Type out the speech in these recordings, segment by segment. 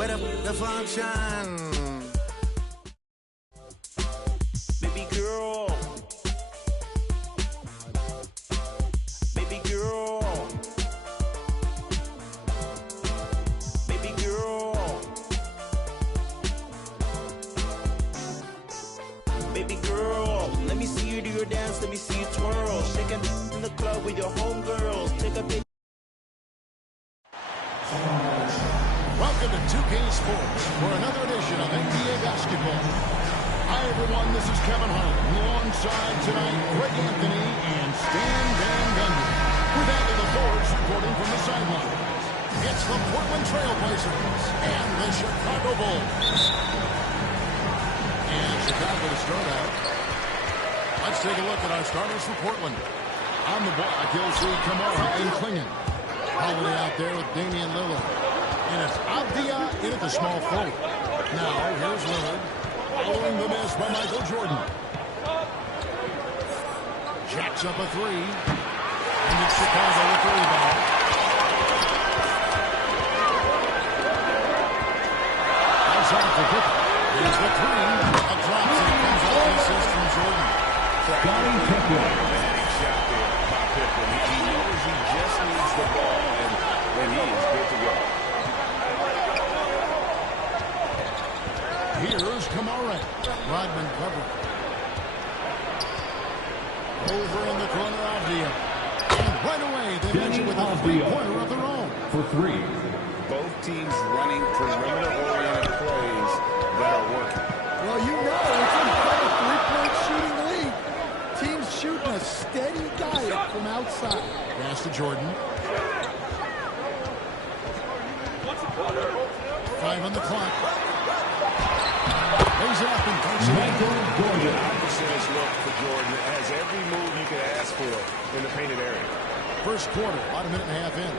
where the function. Baby girl. Baby girl. Baby girl. Baby girl, let me see you do your dance, let me see you twirl. Shake it in the club with your homegirls. Take a pic. Welcome to 2K Sports for another edition of NBA basketball. Hi everyone, this is Kevin Hart, alongside tonight Greg Anthony and Stan Van Gundy. With Andy LaForge reporting from the sidelines. It's the Portland Trailblazers and the Chicago Bulls. And Chicago to start out. Let's take a look at our starters for Portland. On the block, you'll see Kamara and Klingon. Holiday out there with Damian Lillard. And it's Avdia in at the small forward. Now, here's Lillard. Following the miss by Michael Jordan. Jacks up a three. And it's Chicago with the rebound. That's off the pick. Here's the three. A drop and comes off the assist from Jordan. Scottie Pippen. Big shot there by Pippen. He knows he just needs the ball, and he is good to go. Here's Kamara. Rodman covered. Over in the corner, Avdia. And right away, they match it with a three-pointer of their own. For three. Both teams running perimeter-oriented plays that are working. Well, you know, it's a better three-point shooting league. Teams shooting a steady diet from outside. Pass to Jordan. 5 on the clock. Lays it up and takes it. Opportunist look for Jordan. It has every move you could ask for in the painted area. First quarter, about a minute and a half in.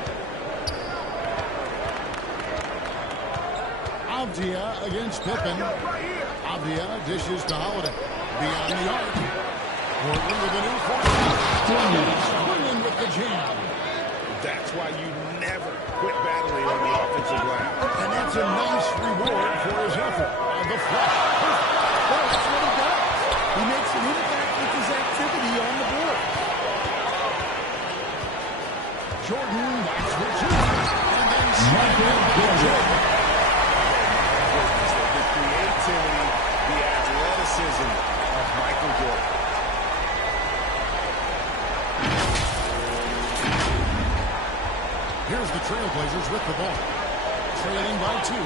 Avdia against Pippen. Avdia dishes to Holiday. Beyond the arc. Portland with a new forward. Swinging with the jam. That's why you never quit battling on the offensive glass. And that's a nice reward for his effort. The flush. Well, that's what he does. He makes an impact with his activity on the board. Jordan, that's for two. And then Jordan. The creativity, the athleticism of Michael Jordan. Here's the Trailblazers with the ball. Trailing by 2.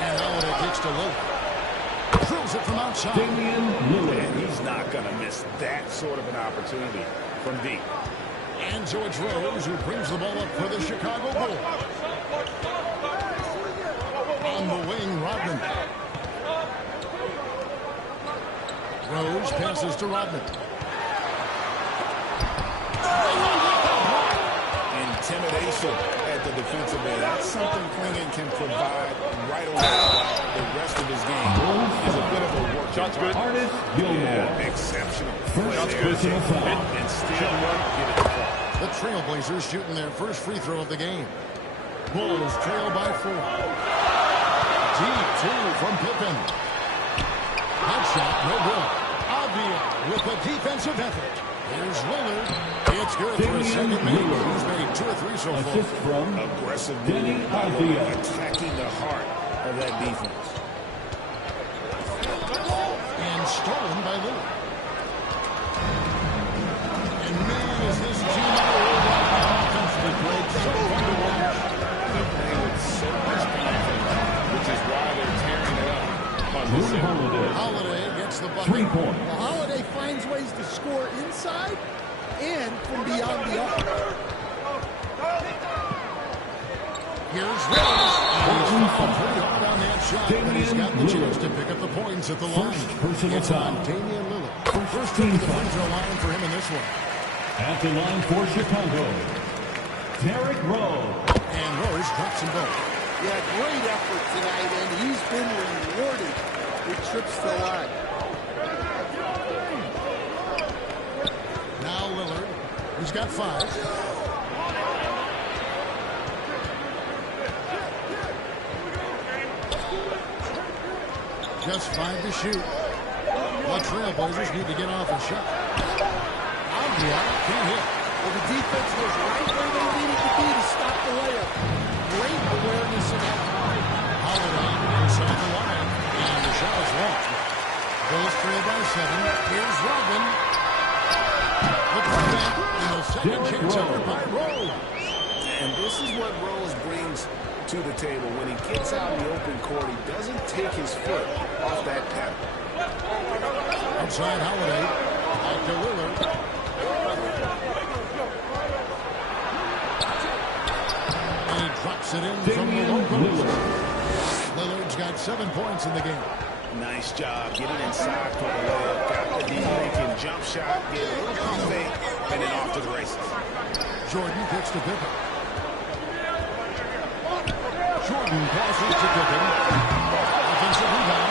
And Holiday kicks to Lillard. Throws it from outside. Damian Lillard. And he's not going to miss that sort of an opportunity from deep. And so it's Rose who brings the ball up for the Chicago Bulls. On the wing, Rodman. Rose passes to Rodman. Intimidation at the defensive end. That's something Klingon can provide right away. The rest of his game is a bit of a work. Shots good. Artist Gilmore. Yeah, exceptional. First personal foul. And still get it to fall. The Trailblazers shooting their first free throw of the game. Bulls trail by 4. Deep 2 from Pippen. That shot, no good. Avdia with a defensive effort. Here's Lillard. It's good for a second make. He's made 2 or 3 so far. Assist from Aggressive Danny movement, Avdia. attacking the heart of that defense. And stolen by Lillard. And man, is this team offensively played so fun to watch. They're playing with so much confidence, which is why they're tearing it up on this end. Holiday gets the bucket. 3 points. Well, Holiday finds ways to score inside and from beyond the arc. Here's Rose. He's fouled pretty hard on that shot, but he's got the chance to pick up the points at the line. It's on Damian Lillard. First trip to the free throw line for him in this one. At the line for Chicago, Derrick Rose. And Rose drops them both. Yeah, great effort tonight, and he's been rewarded with trips to the line. Now Lillard, who's got 5. Just 5 to shoot. The Trailblazers need to get off a shot. Avdia can't hit. Well, the defense was right where they needed to be to stop the layup. Great awareness in that. Holiday inside the line, and the shot is long. Bulls trail by 7. Here's Robin. The putback in the second chance effort by Rose. And this is what Rose brings to the table. When he gets out in the open court, he doesn't take his foot off that pedal. Outside Holiday. Back to Lillard. And he drops it in from the low post. Lillard's got 7 points in the game. Nice job getting inside for the layup. Got the deep-thinking jump shot, get a little pump fake, and then off to the races. Jordan kicks to Pippen. Jordan passes to Pippen. Offensive rebound.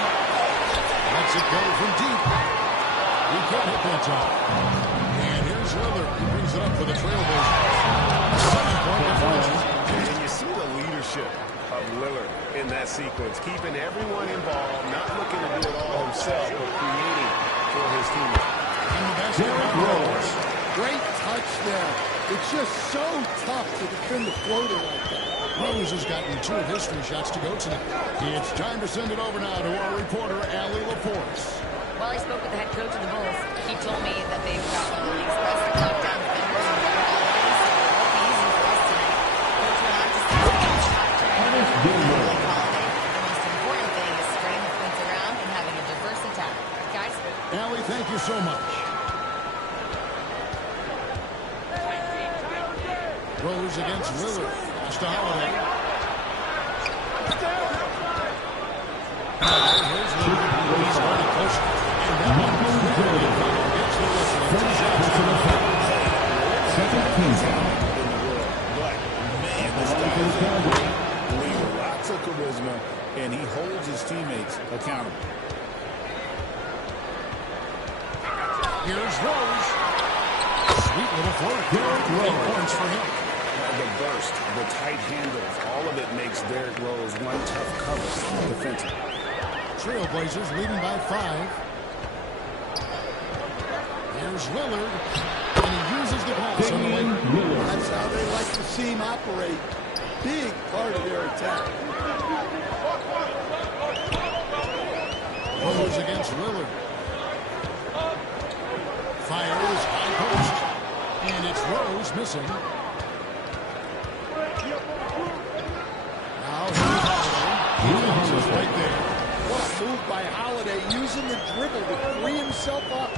Lets it go from deep. He can't hit that time. And here's Lillard. He brings it up for the Trailblazers. 7-point difference. And you see the leadership of Lillard in that sequence, keeping everyone involved, not looking to do it all himself, but creating for his teammates. And the basket by Rose. Great touch there. It's just so tough to defend the floater like that. Rose has gotten 2 of his 3 shots to go tonight. It's time to send it over now to our reporter, Allie LaForce. Well, I spoke with the head coach of the Bulls. He told me that they've got one of the league's best knockdown defenders in their quality, so it won't be easy for us tonight. Coach went on to say that shot tonight. Holiday. The most important thing is spreading the points around and having a diverse attack. Guys? Allie, thank you so much. Rose against Lillard. Pass to Holiday. Here's Lillard. He's running close. And that one is really a foul against the whistle. Second team foul. But, man, this guy is lots of charisma, and he holds his teammates accountable. Here's Rose. Sweet little float. 8 points for him. The burst, the tight handles, all of it makes Derrick Rose one tough cover defensively. Trailblazers leading by 5. Here's Lillard. And he uses the pass on the way. That's how they like to see him operate. Big part of their attack. Rose against Lillard. Fires high post. And it's Rose missing. Now here's Holiday. He is right there. What a move by Holiday, using the dribble to free himself up.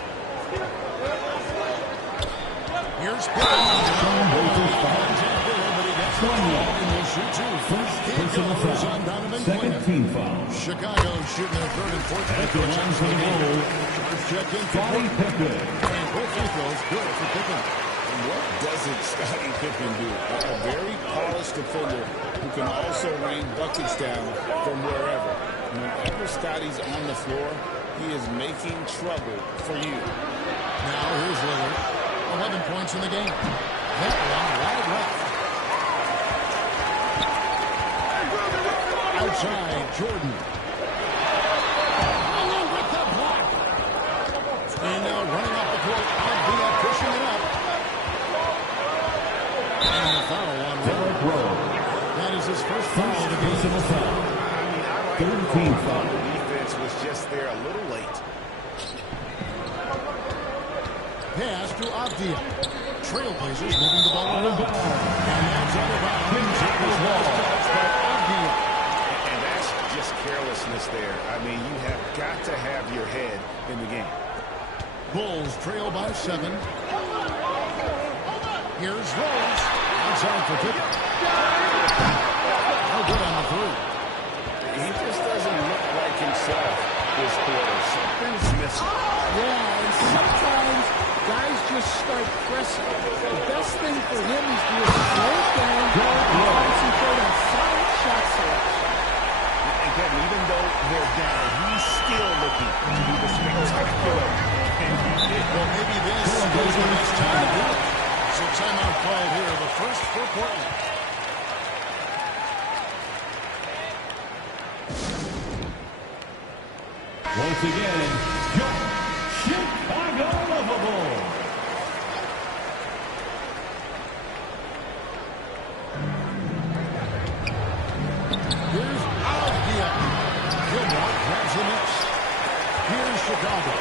Here's Pippen. Second team foul. Chicago shooting their 3rd and 4th free At the throws line in for the the game. goal, Charge check in for Scottie Pippen. And both free throws good for Pippen. What doesn't Scottie Pippen do? A very polished defender who can also rain buckets down from wherever. Whenever Scottie's on the floor, he is making trouble for you. Now here's Lillard. 11 points in the game. That one wide left. Outside, Jordan. Oh, with the block. And now running up the court, Avdia pushing it up. And the foul on Derrick Rose. That is his first foul of the game. Personal foul. Third team foul. The defense was just there a little late. Pass to Avdia. Trailblazers moving the ball around. And that's out of bounds. It was well touched by Avdia. And that's just carelessness there. I mean, you have got to have your head in the game. Bulls trail by 7. Here's Rose. Outside for Pippen. No good on the 3. He just doesn't look like himself this quarter. Something's missing. Yeah, and sometimes guys just start pressing. The best thing for him is to just slow it down and concentrate on solid shot selection. And Kevin, even though they're down, he's still looking to do the spectacular. And he did. Well, maybe this is the next time to do it. So timeout called here. The first for Portland. Once again, your Chicago lovable. Here's Alvia. Gilmore grabs the mix. Here's Chicago.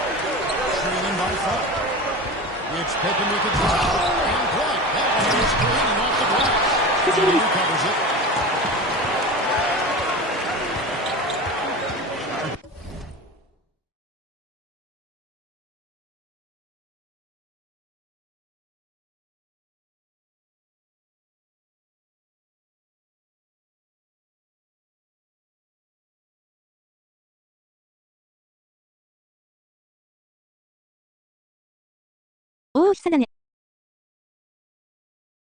Trailing by 5. It's Pippen with the drive. And block. That one is cleaning off the glass. He recovers it.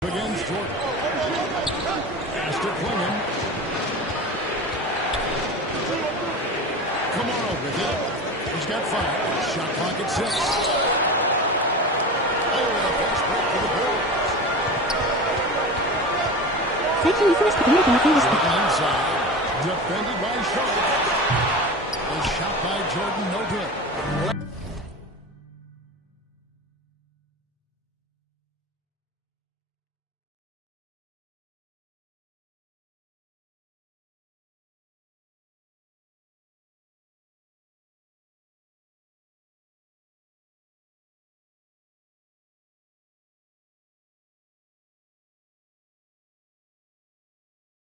Against Jordan. Astor Clingan. Kamara with it. He's got 5. Shot clock at 6. Oh, and a fast break for the Bulls. Jordan inside. Defended by Sharp. A shot by Jordan, no good.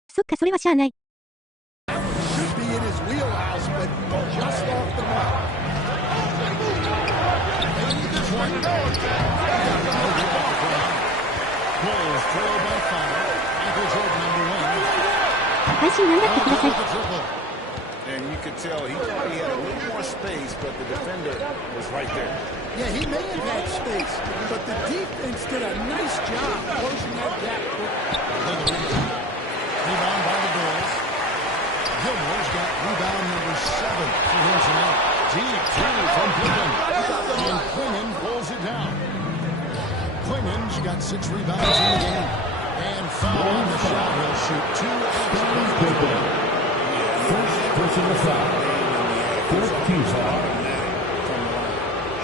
Should be in his wheelhouse, but just off the mark. Bulls trail by 5. Michael Jordan number 1. 配信頑張ってください。 And you could tell he probably had a little more space, but the defender was right there. Yeah, he may have had space, but the defense did a nice job closing that gap quickly. Rebound by the Bulls. Gilmore's got rebound number 7 for him tonight. Deep 3 from Pippen. And Clingan pulls it down. Clingan's got 6 rebounds in the game. And foul on the shot. He'll shoot 2 extra. First personal foul. 14 foul.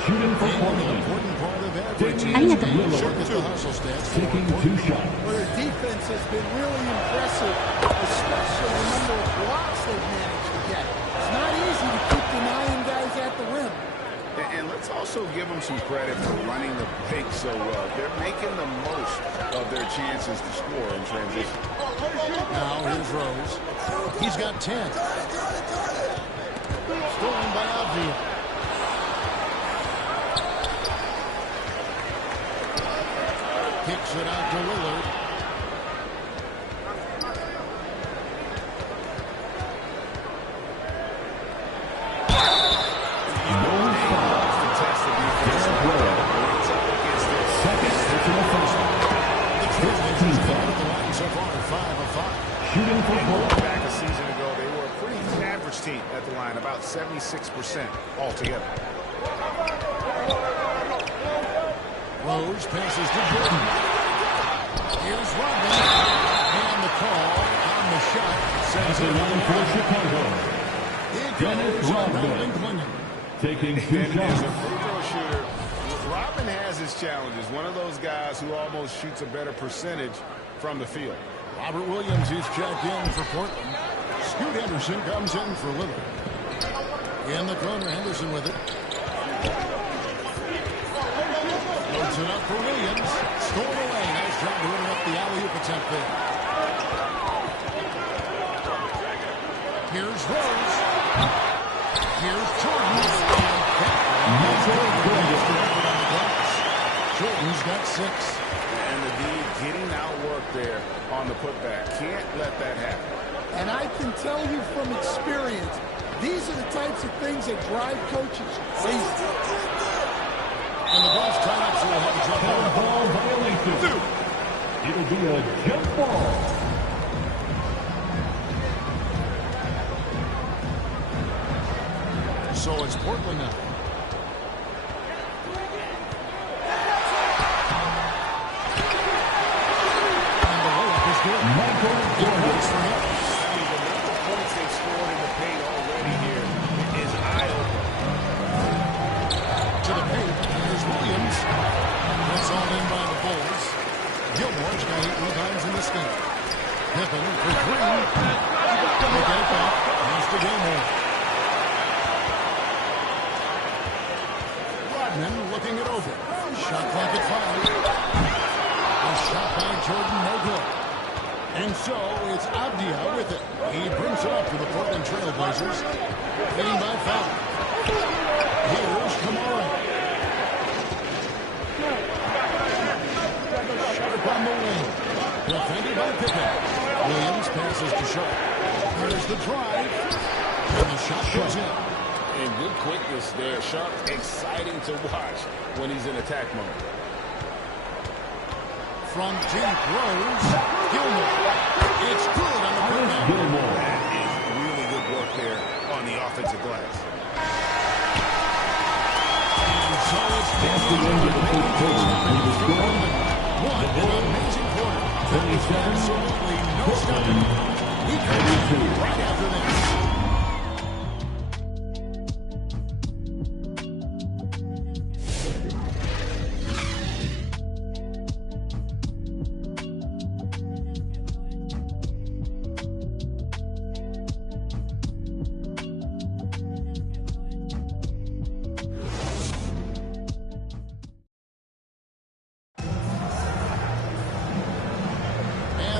Shooting for Portland. Important part of every team. Arigato. Look at the hustle stats. Taking 2 shots. Well, their defense has been really impressive, especially the number of blocks they've managed to get. It's not easy to keep denying guys at the rim. And let's also give them some credit for running the break so well. They're making the most of their chances to score in transition. Now here's Rose. He's got 10. Stolen by Alvia. Kicks it out to Lillard. Shooting for Portland. Back a season ago, they were a pretty average team at the line, about 76% altogether. Rose passes to Jordan. Here's Rodman. And the call on the shot. That's a run for Chicago. Dennis Rodman taking 2 And as shots. a free throw shooter, Rodman has his challenges. One of those guys who almost shoots a better percentage from the field. Robert Williams is checked in for Portland. Scoot Henderson comes in for Lillard. In the corner, Henderson with it. Loads it up for Williams. Stolen away. Nice job to interrupt the alley-oop attempt there. Here's Rose. Here's Jordan. Jordan's got 6. And the D getting outworked there on the putback. Can't let that happen. And I can tell you from experience, these are the types of things that drive coaches crazy. And the ball's tied up, so we'll have a jump ball. Ball violation. It'll be a jump ball. So it's Portland now. And the layup is good. Michael Jordan. The number of points they've scored in the paint already here is eye-opening. for three. They get it back. Pass to Gilmore. Rodman looking it over. Shot clock at 5. A shot by Jordan, no good. And so it's Abdia with it. He brings it up to the Portland Trail Blazers. Leading by 5. Here's Kamara. Sharp on the wing. Defended by Pippen. Williams passes to Sharp. There's the drive. And the shot goes in. And good quickness there. Sharp, exciting to watch when he's in attack mode. From deep, Rose. Gilmore. It's good on the putback. Gilmore. That is really good work there on the offensive glass. And so it's what an amazing quarter. There is absolutely no stopping. We come back right after this.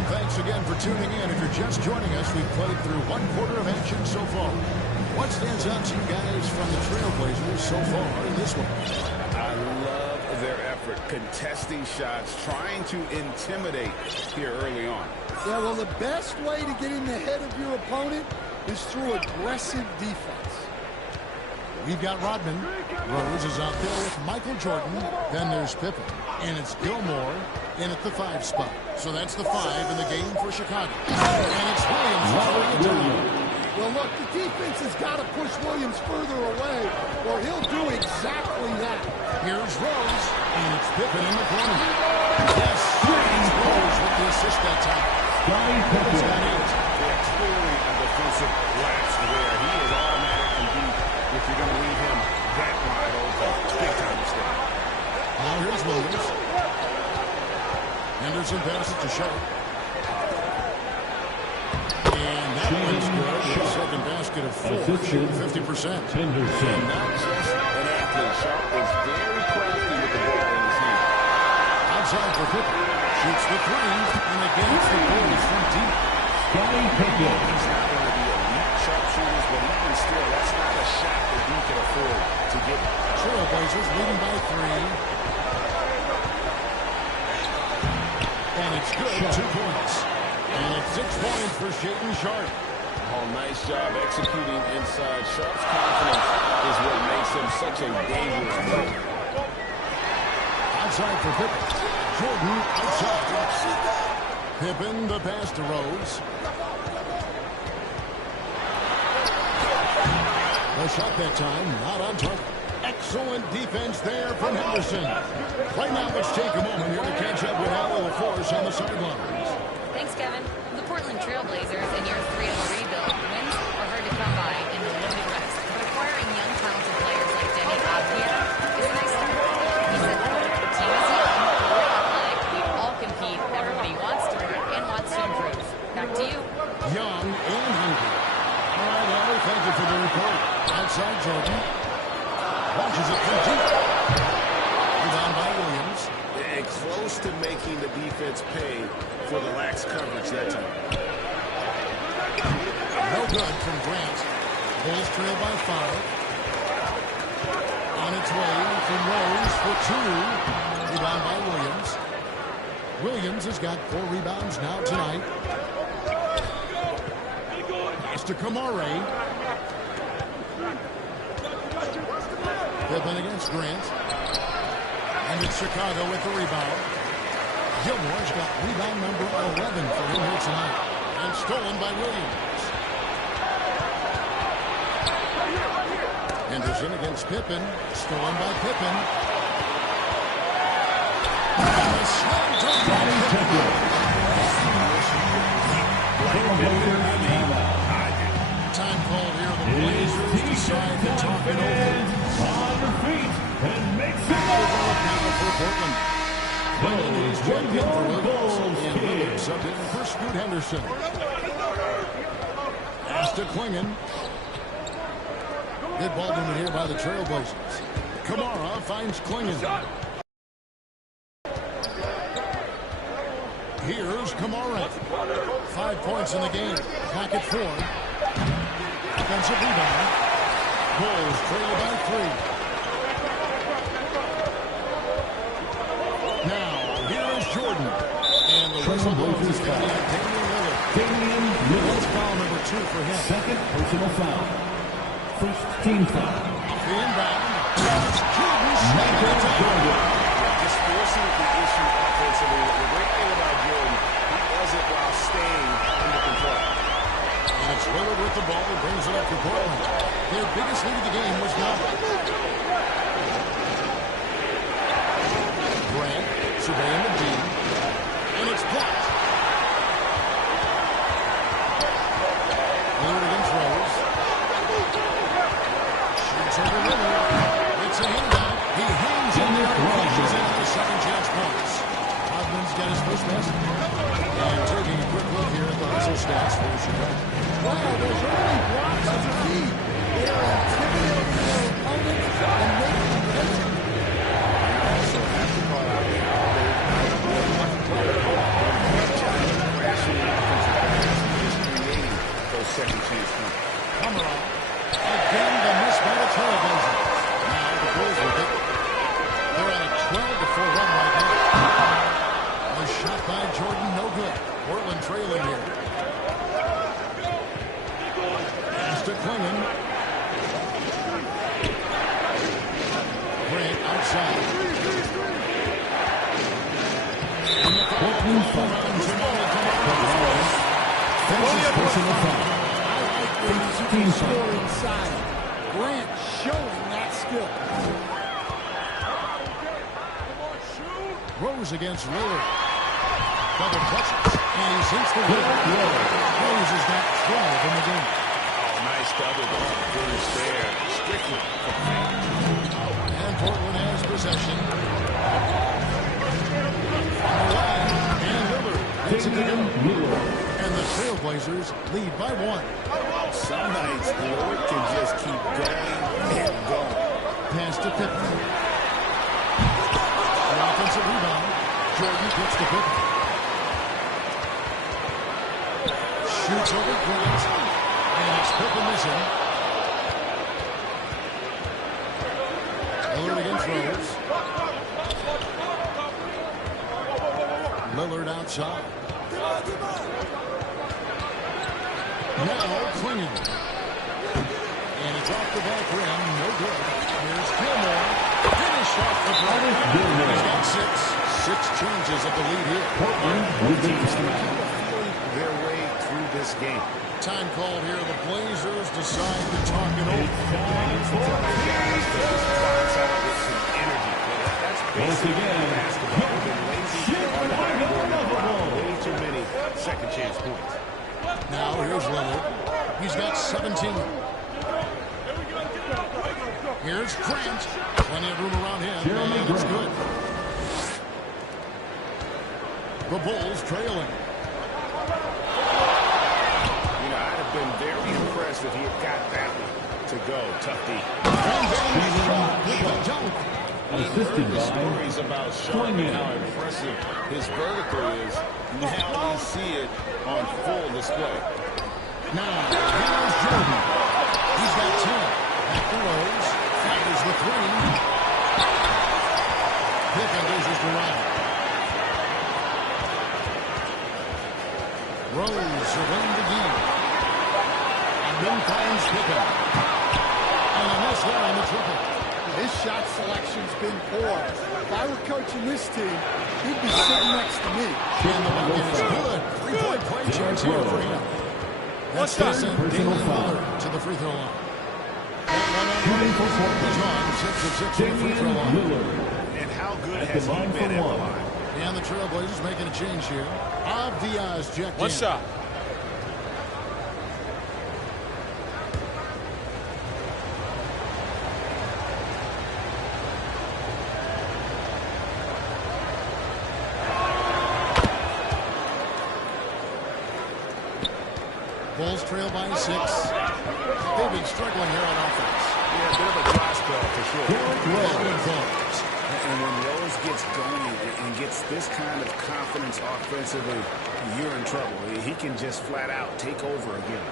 Thanks again for tuning in. If you're just joining us, we've played through one quarter of action so far. What stands out to you guys from the Trailblazers so far in this one? I love their effort, contesting shots, trying to intimidate here early on. Yeah, well, the best way to get in the head of your opponent is through aggressive defense. We've got Rodman. Rose is out there with Michael Jordan. Then there's Pippen. And it's Gilmore in at the 5 spot. So that's the 5 in the game for Chicago. And it's Williams. Well, look, the defense has got to push Williams further away, or he'll do exactly that. Here's Rose. And it's Pippen in the corner. Yes, Rose with the assist that time. Pippen's got 8. They're clearly a defensive lapse where he is automatic and deep if you're going to leave him that wide open. Big time mistake. Now here's Williams. Henderson passes to Sharp. And that one's good. His second basket of 4, shooting 50%. Henderson. And not just an athlete. Sharp is very crafty with the ball in his hand. Outside for Pippen. Shoots the 3. And again, it's the goals from deep. Scottie Pippen. He's not going to be elite sharpshooters, but even still, that's not a shot that he can afford to get. Trailblazers leading by 3. And it's good, 2 points. And it's 6 points for Shaedon Sharp. Oh, nice job executing inside. Sharp's confidence is what makes him such a dangerous player. Outside for Pippen. Jordan outside. Pippen, the pass to Rose. The shot that time, not on target. Excellent defense there from Henderson. Right now, let's take a moment here to catch up with Al LaForce on the sidelines. Thanks, Kevin. The Portland Trailblazers in year 3 of the rebuild. Wins are hard to come by in the limited West, but acquiring young, talented players like Denny Abdia is a nice start. He said, the team is young, we're athletic, we all compete, everybody wants to work and wants to improve. Back to you. Young and hungry. All right, Al, thank you for the report. Outside Jordan. Launches it from deep. Rebound by Williams. And close to making the defense pay for the lax coverage that time. No good from Grant. Bulls trail by 5. On its way from Rose for 2. Rebound by Williams. Williams has got 4 rebounds now tonight. Pass to Kamara. Pippen against Grant. And it's Chicago with the rebound. Gilmore's got rebound number 11 for him here tonight. And stolen by Williams. Henderson against Pippen. Stolen by Pippen. And a slam dunk by Pippen. Time called here. The Blazers decide to talk it over. On her feet and makes it Now for Portland. Brendan is jumped in for Williams. And Williams subbed in for Scoot Henderson. Pass to Klingon. Good ball movement here by the Trailblazers. Kamara finds Klingon. Here's Kamara. 5 points in the game. Back at 4. Offensive rebound. Bulls trail by 3. Now, here's Jordan. And the whistle blows is going to Damian Lillard. That's foul number 2 for him. Second personal foul. First team foul. Off the inbound. Jordan snapped it. Just forcing the issue offensively. The great thing about Jordan, he does it while staying under control. And it's Lillard with the ball. Brings it up for Portland. Their biggest lead of the game was now. Grant surveying the D. And it's blocked. Lillard against Rose. Shoots over Lillard. It's a handout. He hangs in there and crashes into the second chance points. Rodman's got his first basket. And taking a quick look here at the hustle stats for Chicago. Wow, those early blocks are key. They are intimidating their opponents and making them physical. Also have to call out crashing offensive passes, just creating those second chance points. Kamara. Again, the miss by the Trailblazers. Now the Bulls with it. They're on a 12-4 run right now. A shot by Jordan, no good. Portland trailing here. Pass to Klingon. Grant outside. And the Portland around Jamal Kamara. Finishes personal foul. Team score inside. Grant showing that skill. Rose against Lillard. Double clutches. And he sinks the win. Rose has got 12 in the game. Oh, nice double finish there. Strictly for Grant. And Portland has possession. On the line. And Lillard gets it to go. And the Trailblazers lead by 1. Some nights, Lillard can just keep going and going. Pass to Pippen. The offensive rebound. Jordan gets to Pippen. Shoots over Grant. And it's Pippen missing. Lillard against Rose. Lillard outside. Now Klingon. And it's off the back rim. No good. Here's Gilmore. Finish off the break. He's got 6 changes of the lead here. Portland with the Their way through this game. Time called here. The Blazers decide to talk it over. Once again, Way too many second chance points. Now here's Lillard. He's got 17. Here's Grant. Plenty of room around him. And it's good. The Bulls trailing. You know, I'd have been very impressed if he had got that one to go. Tough D. And then shot with a dunk. assisted The by stories about Sean and how impressive his vertical is. Now we see it on full display. Now, here's Jordan. He's got 10. Back to Rose. Fires the 3. Pippen loses to Ryan. Rose surveying the game. And then finds Pippen. And a miss there on the triple. His shot selection's been poor. If I were coaching this team, he'd be sitting next to me. And the bucket is good. 3-point play chance here for him. That's to send Damian Lillard to the free throw line. shooting for Portland. John 6 of 6 on the free throw Damian line. Lillard And how good at has the he line been for at the one. line? And the Trailblazers making a change here. Of Diaz checked in. One shot. Bulls trail by 6. They've been struggling here on offense. Yeah, a bit of a dry spell for sure. Bulls. And when Rose gets going and gets this kind of confidence offensively, you're in trouble. He can just flat out take over again.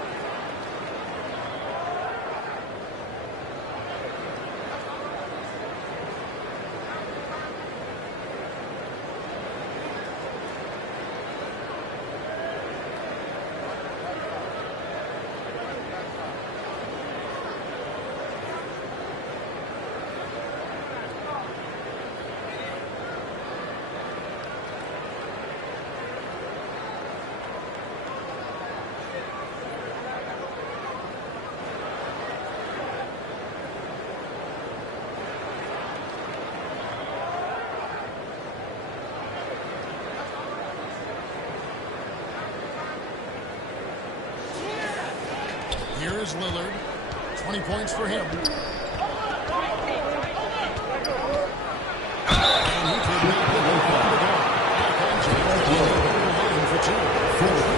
Here's Lillard. 20 points for him. And he could make the move on the ball. For two.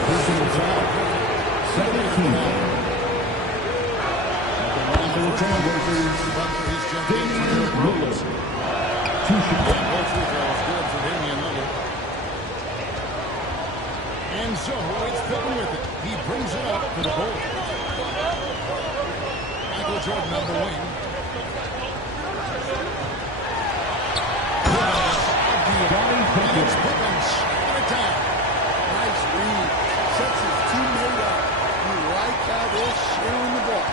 Personal foul. 17. At the line for the Trailblazers, Damian Lillard. 2 shots. And both free throws good for Damian Lillard. And so it's Pippen with it. He brings it up for the Bulls. Michael Jordan on the wing. It's Pippen shot it down. Nice read. Sets his teammate up. You like how they're sharing the ball.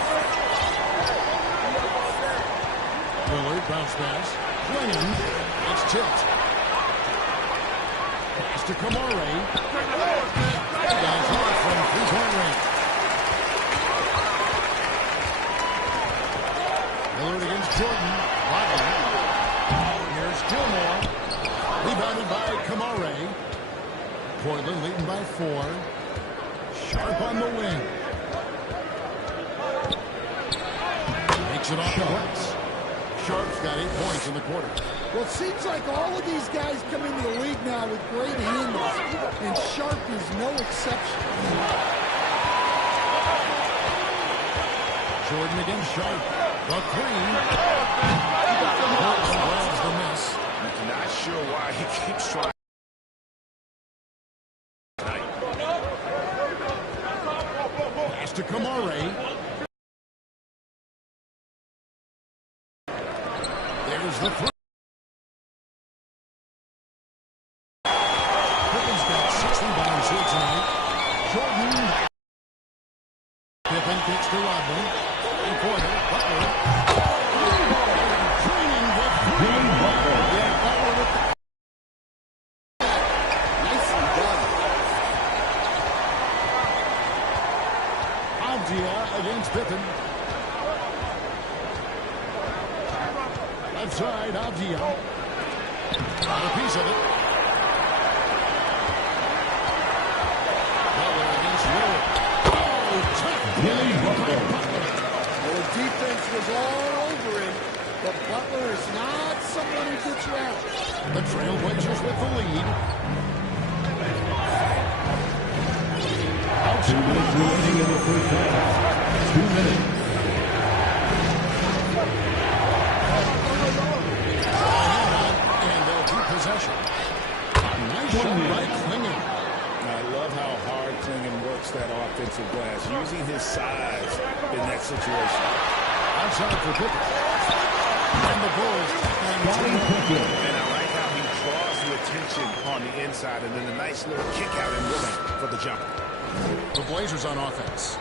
Lillard bounce pass. Swinging. It's tipped. Pass to Kamare. Guys hard from three-point range. Lillard against Jordan. Here's Gilmore. Rebounded by Kamare. Portland leading by 4. Sharp on the wing. Makes it off the hooks. Sharp's got 8 points in the quarter. Well, it seems like all of these guys come into the league now with great handles, and Sharp is no exception. Jordan against Sharp. The 3. Portland grabs the miss. Not sure why he keeps trying. Pass to Kamare. There's the 3. Pippen's got 6 rebounds here tonight. Jordan. Pippen kicks to Rodman. In corner. Butler. Training with 3. Yeah, Butler with the... Nicely done. Avdia against Pippen. Left side, Avdia. Got a piece of it. Butler against Lillard. Oh, tough play by Butler. Well, the defense was all over him, but Butler is not someone who gets rattled. The Trailblazers with the lead. 2 minutes remaining in the first half. 2 minutes. And they'll keep possession. Nice shot by Klingon. I love how hard Klingon works that offensive glass, using his size in that situation. Outside for Pippen. And the Bulls. And I like how he draws the attention on the inside, and then a nice little kick out and rhythm for the jumper. The Blazers on offense.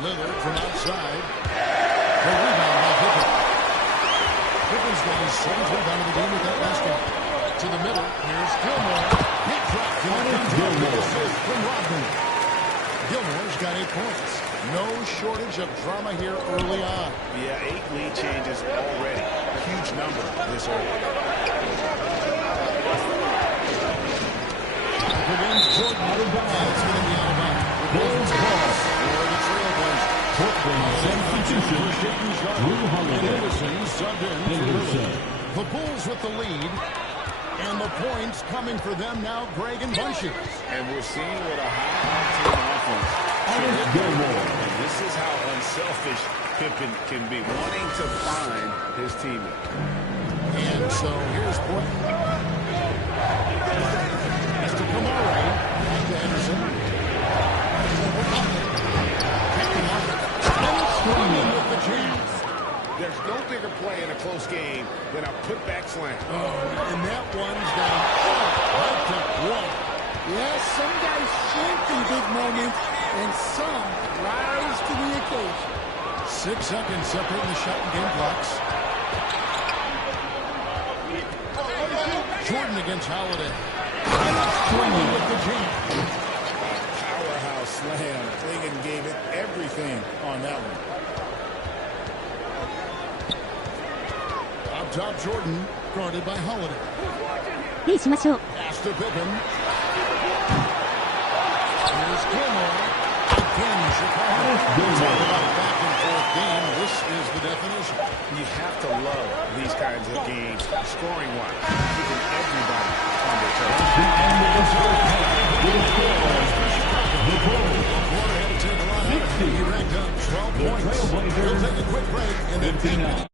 Lillard from outside. The rebound by Pippen. Pippen's got his 7th rebound of the game with that last game. To the middle. Here's Gilmore. Hit drop. Gilmore. From Rodman. Gilmore's got 8 points. No shortage of drama here early on. Yeah, 8 lead changes already. A huge number this early. Against Jordan. That's going to be out of bounds. Bulls ball. For the Trailblazers. Portland substitution. Drew Holiday. Anderson subbed in. Anderson. The Bulls with the lead. And the points coming for them now, Greg and Bunches. And we're seeing what a high And this is how unselfish Pippen can be, wanting to find his teammate. And so here's point. Mr. Kamara. Back to Anderson. With the chance. There's no bigger play in a close game than a putback slam. Oh, and that one's down. Right to one. Yes, some guys shrink in big moments, and some rise to the occasion. 6 seconds separating the shot and game blocks. Jordan against Holiday. Swinging with the jam. Powerhouse slam. Clingan gave it everything on that one. Up top, Jordan, guarded by Holiday. プレイしましょう。 Pass to Pippen. Here's Gilmore. Again, Chicago. Talk about a back and forth game. This is the definition. You have to love these kinds of games, scoring-wise, keeping everybody on their toes. He racked up 12 points. We'll take a quick break and then 10 minutes.